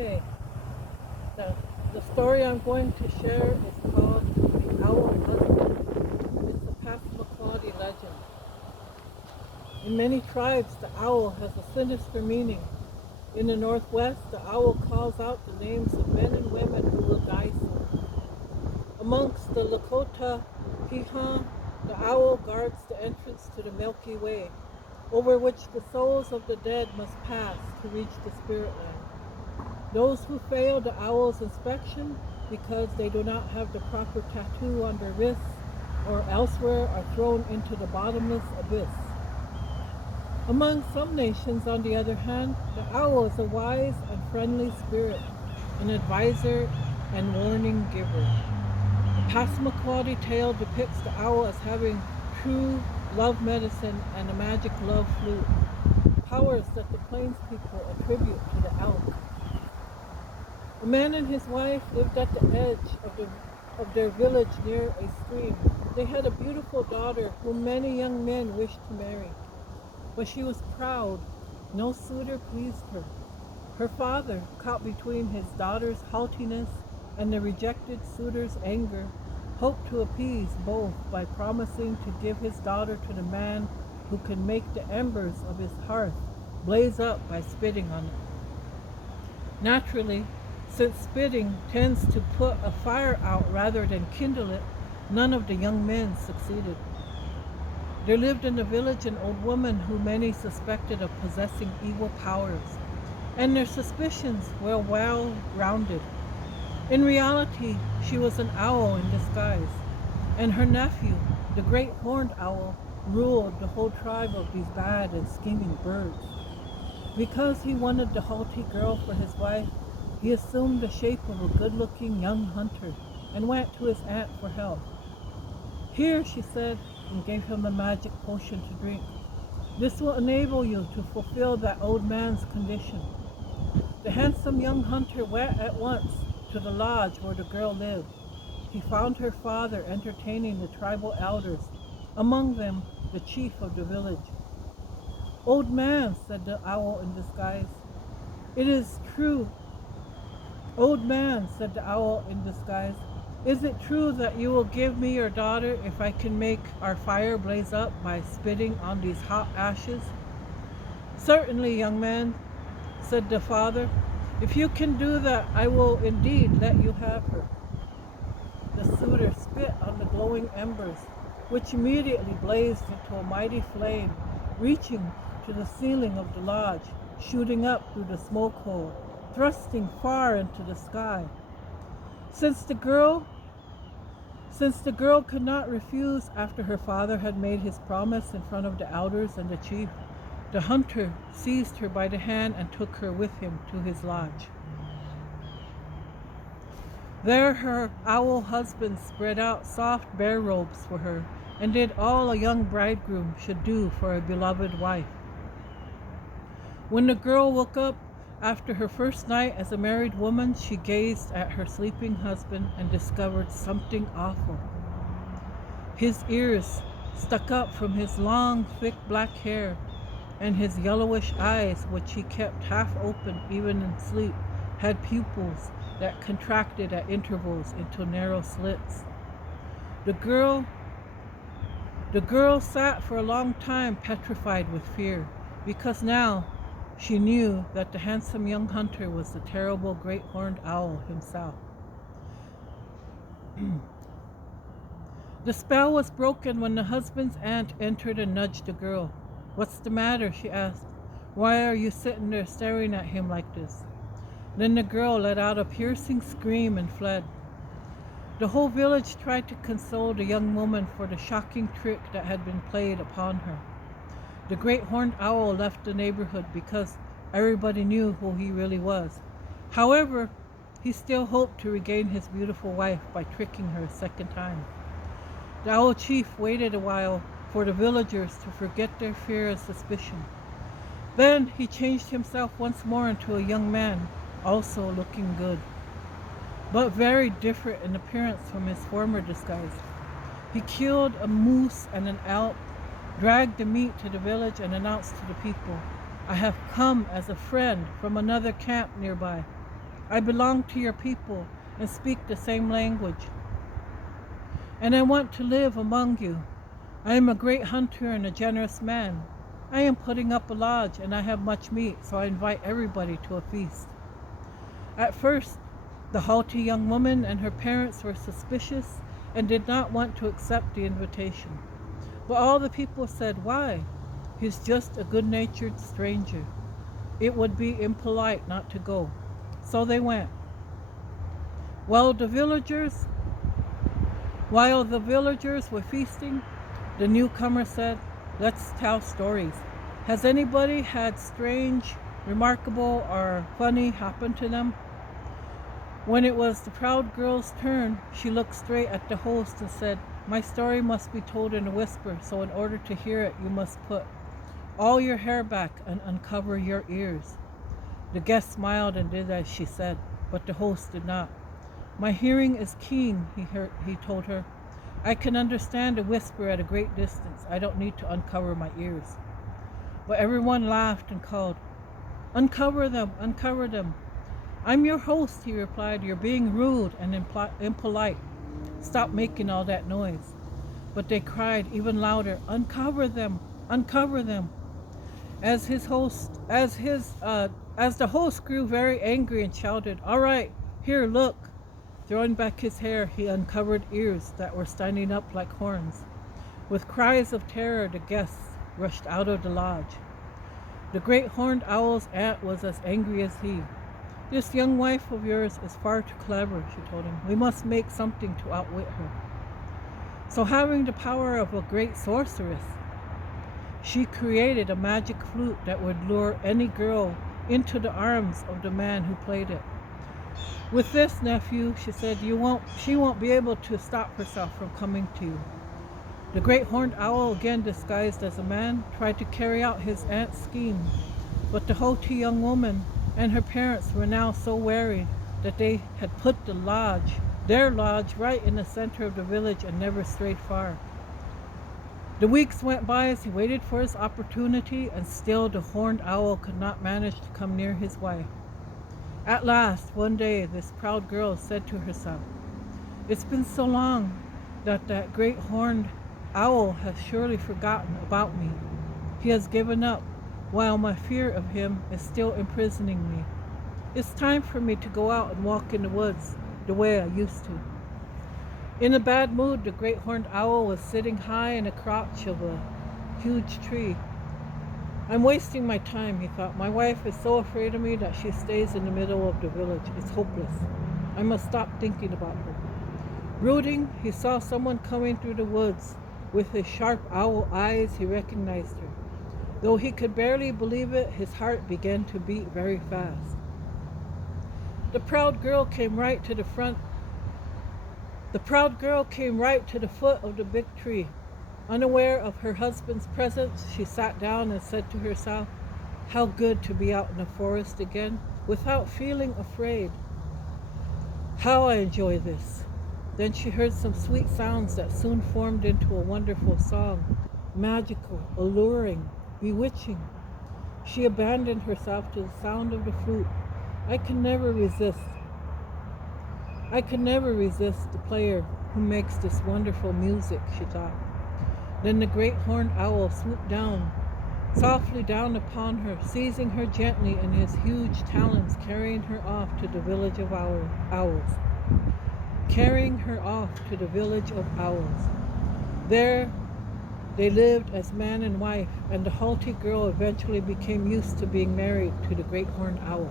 Okay, the, the story I'm going to share is called The Owl Husband. It's a Passamaquoddy legend. In many tribes, the owl has a sinister meaning. In the Northwest, the owl calls out the names of men and women who will die soon. Amongst the Lakota Piha, the owl guards the entrance to the Milky Way, over which the souls of the dead must pass to reach the spirit land. Those who fail the owl's inspection because they do not have the proper tattoo on their wrists or elsewhere are thrown into the bottomless abyss. Among some nations, on the other hand, the owl is a wise and friendly spirit, an advisor and warning giver. The Passamaquoddy tale depicts the owl as having true love medicine and a magic love flute, powers that the plains people attribute to the elk. A man and his wife lived at the edge of their village near a stream. They had a beautiful daughter whom many young men wished to marry. But she was proud. No suitor pleased her. Her father, caught between his daughter's haughtiness and the rejected suitor's anger, hoped to appease both by promising to give his daughter to the man who could make the embers of his hearth blaze up by spitting on it. Naturally, since spitting tends to put a fire out rather than kindle it, none of the young men succeeded. There lived in the village an old woman who many suspected of possessing evil powers, and their suspicions were well-rounded. In reality, she was an owl in disguise, and her nephew, the great horned owl, ruled the whole tribe of these bad and scheming birds. Because he wanted the haughty girl for his wife, he assumed the shape of a good-looking young hunter and went to his aunt for help. "Here," she said, and gave him a magic potion to drink. "This will enable you to fulfill that old man's condition." The handsome young hunter went at once to the lodge where the girl lived. He found her father entertaining the tribal elders, among them the chief of the village. "Old man," said the owl in disguise, "it is true." "Old man," said the owl in disguise, "is it true that you will give me your daughter if I can make our fire blaze up by spitting on these hot ashes?" "Certainly, young man," said the father. "If you can do that, I will indeed let you have her." The suitor spit on the glowing embers, which immediately blazed into a mighty flame, reaching to the ceiling of the lodge, shooting up through the smoke hole, thrusting far into the sky. Since the girl could not refuse after her father had made his promise in front of the elders and the chief, the hunter seized her by the hand and took her with him to his lodge. There her owl husband spread out soft bear robes for her and did all a young bridegroom should do for a beloved wife. When the girl woke up after her first night as a married woman, she gazed at her sleeping husband and discovered something awful. His ears stuck up from his long, thick black hair, and his yellowish eyes, which he kept half open even in sleep, had pupils that contracted at intervals into narrow slits. The girl sat for a long time petrified with fear, because now she knew that the handsome young hunter was the terrible great horned owl himself. The spell was broken when the husband's aunt entered and nudged the girl. "What's the matter?" she asked. "Why are you sitting there staring at him like this?" Then the girl let out a piercing scream and fled. The whole village tried to console the young woman for the shocking trick that had been played upon her. The great horned owl left the neighborhood because everybody knew who he really was. However, he still hoped to regain his beautiful wife by tricking her a second time. The owl chief waited a while for the villagers to forget their fear and suspicion. Then he changed himself once more into a young man, also looking good, but very different in appearance from his former disguise. He killed a moose and an elk, dragged the meat to the village, and announced to the people, "I have come as a friend from another camp nearby." I belong to your people and speak the same language. And I want to live among you. I am a great hunter and a generous man. I am putting up a lodge and I have much meat, so I invite everybody to a feast. At first, the haughty young woman and her parents were suspicious and did not want to accept the invitation. But all the people said, "Why? He's just a good-natured stranger. It would be impolite not to go." So they went. While the villagers were feasting, the newcomer said, "Let's tell stories. Has anybody had strange, remarkable, or funny happen to them?" When it was the proud girl's turn, she looked straight at the host and said, "My story must be told in a whisper, so in order to hear it, you must put all your hair back and uncover your ears." The guest smiled and did as she said, but the host did not. "My hearing is keen," he told her. "I can understand a whisper at a great distance. I don't need to uncover my ears." But everyone laughed and called, "Uncover them, uncover them." "I'm your host," he replied. "You're being rude and impolite. Stop making all that noise." But they cried even louder, "Uncover them, uncover them." As the host grew very angry and shouted, "All right, here, look." Throwing back his hair, he uncovered ears that were standing up like horns. With cries of terror, the guests rushed out of the lodge. The great horned owl's aunt was as angry as he. "This young wife of yours is far too clever," she told him. "We must make something to outwit her." So, having the power of a great sorceress, she created a magic flute that would lure any girl into the arms of the man who played it. "With this, nephew," she said, she won't be able to stop herself from coming to you." The great horned owl, again disguised as a man, tried to carry out his aunt's scheme, but the haughty young woman and her parents were now so wary that they had put their lodge right in the center of the village and never strayed far. The weeks went by as he waited for his opportunity, and still the horned owl could not manage to come near his wife. At last, one day, this proud girl said to herself, "It's been so long that great horned owl has surely forgotten about me. He has given up, while my fear of him is still imprisoning me. It's time for me to go out and walk in the woods the way I used to." In a bad mood, the great horned owl was sitting high in a crotch of a huge tree. "I'm wasting my time," he thought. "My wife is so afraid of me that she stays in the middle of the village. It's hopeless. I must stop thinking about her." Brooding, he saw someone coming through the woods. With his sharp owl eyes, he recognized her. Though he could barely believe it, his heart began to beat very fast. The proud girl came right to the foot of the big tree. Unaware of her husband's presence, she sat down and said to herself, "How good to be out in the forest again, without feeling afraid. How I enjoy this." Then she heard some sweet sounds that soon formed into a wonderful song, magical, alluring, bewitching. She abandoned herself to the sound of the flute. I can never resist the player who makes this wonderful music," she thought. Then the great horned owl swooped softly down upon her, seizing her gently in his huge talons, carrying her off to the village of owls. There they lived as man and wife, and the haughty girl eventually became used to being married to the great horned owl.